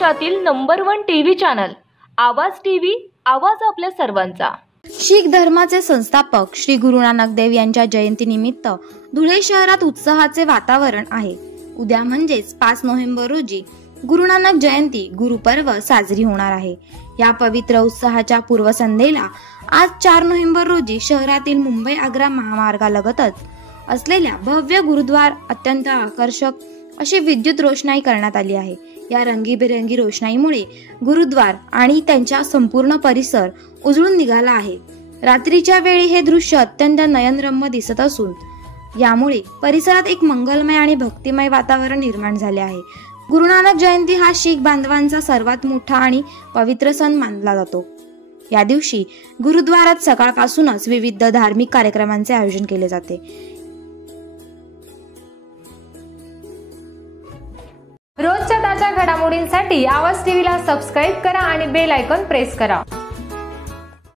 महाराष्ट्रातील number 1 TV channel आवाज TV, आवाज आपल्या सर्वांचा। शीख धर्माचे संस्थापक श्री गुरु नानक देव यांच्या जयंतीनिमित्त धुळे शहरात उत्साहाचे वातावरण आहे। उद्या म्हणजेच 5 नोव्हेंबर रोजी गुरु नानक जयंती गुरुपर्व साजरी होणार आहे। या पवित्र उत्साहाच्या पूर्वसंध्येला आज 4 नोव्हेंबर रोजी शहरातील मुंबई आग्रा महामार्गालगतच असलेल्या भव्य गुरुद्वार अत्यंत आकर्षक अशी विद्युत रोषणाई करण्यात आली आहे। या रंगीबेरंगी रोषणाईमुळे गुरुद्वार आणि त्यांचा संपूर्ण परिसर उजळून निघाला आहे। रात्रीच्या वेळी हे दृश्य अत्यंत नयनरम्य दिसत असून यामुळे परिसरात एक मंगलमय आणि भक्तिमय वातावरण निर्माण झाले आहे। गुरु नानक जयंती हा शीख बांधवांचा सर्वात मोठा आणि पवित्र सण मानला जातो। या दिवशी गुरुद्वारात सकाळपासूनच विविध धार्मिक कार्यक्रमांचे आयोजन केले जाते। रोजच्या ताज्या घडामोडींसाठी आवाज टीव्हीला सबस्क्राईब करा आणि बेल आयकॉन प्रेस करा।